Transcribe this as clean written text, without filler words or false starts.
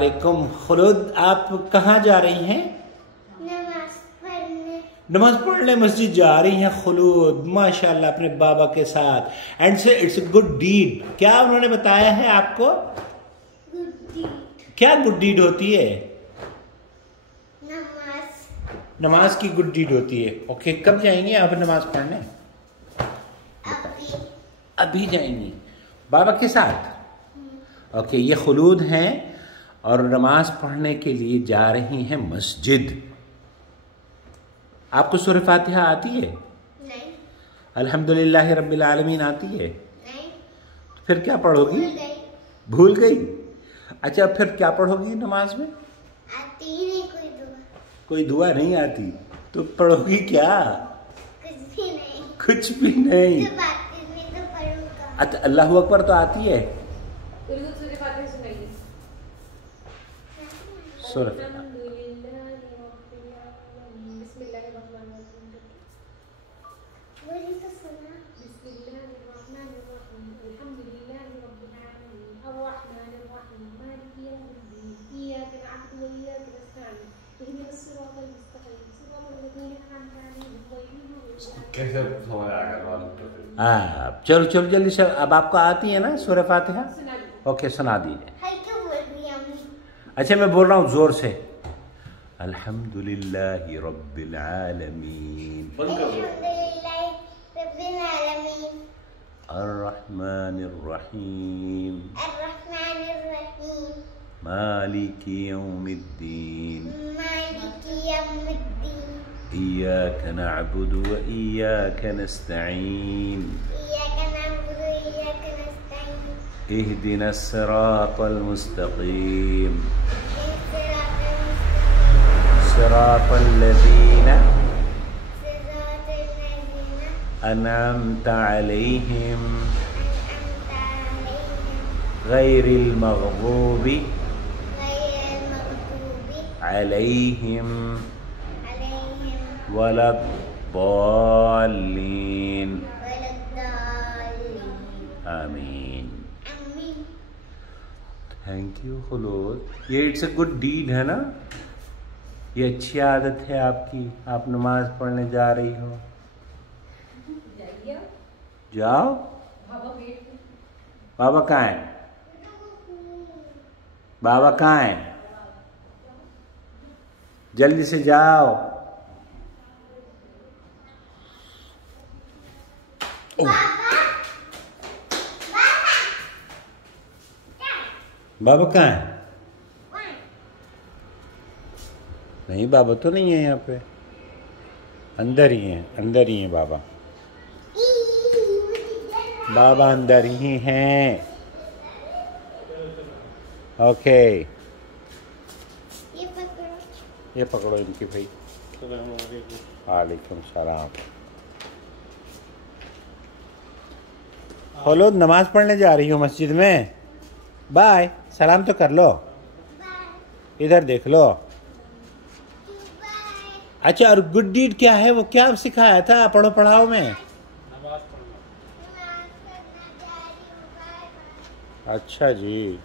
वालेकुम खुलूद, आप कहाँ जा रही हैं? नमाज पढ़ने मस्जिद जा रही हैं खुलूद, माशाल्लाह अपने बाबा के साथ। एंड से इट्स अ गुड डीड। क्या उन्होंने बताया है आपको? Good deed. क्या गुड डीड होती है? नमाज की गुड डीड होती है। ओके, कब जाएंगे आप नमाज पढ़ने? अभी जाएंगी बाबा के साथ। ओके, ये खुलूद हैं और नमाज पढ़ने के लिए जा रही हैं मस्जिद। आपको सूरह फातिहा आती है? नहीं। अल्हम्दुलिल्लाह रब्बिल आलमीन आती है? नहीं। तो फिर क्या पढ़ोगी? भूल गई। अच्छा, फिर क्या पढ़ोगी नमाज में? आती ही नहीं कोई दुआ। कोई दुआ नहीं आती तो पढ़ोगी क्या? कुछ भी नहीं। कुछ भी नहीं। तो बातें में तो पढ़ूंगा। अच्छा, अल्लाहु अकबर तो आती है? सूरह फातिहा सुनाइए। सूरह चलो चलो जल्दी से। अब आपको आती है ना सूरह फातिहा? ओके, सुना दीजिए। अच्छा, मैं बोल रहा हूँ जोर से। अल्हम्दुलिल्लाहि रब्बिल आलमीन, अर्रहमानिर रहीम, मालिकी यौमिद्दीन, इय्याक नअबुदु व इय्याक नस्तईन, इहदिनस सिरातल मुस्तकीम, सिरातल लज़ीना अनअमता अलैहिम गैरिल मग़ज़ूबि अलैहिम वलद्दाल्लीन, आमीन। Thank you Khulood. ये इट्स अ गुड डीड है ना? ये अच्छी आदत है आपकी। आप नमाज पढ़ने जा रही हो, जाओ। बाबा कहाँ है? बाबा कहाँ है? जल्दी से जाओ। बाबा कहाँ है? नहीं, बाबा तो नहीं है यहाँ पे। अंदर ही है, अंदर ही है बाबा। बाबा अंदर ही हैं। ओके, ये पकड़ो इनकी भाई। वालेकुम सलाम। खुलूद, नमाज पढ़ने जा रही हो मस्जिद में? बाय, सलाम तो कर लो। इधर देख लो। अच्छा, और गुड डीड क्या है? वो क्या सिखाया था पढ़ो पढ़ाओ में? अच्छा जी।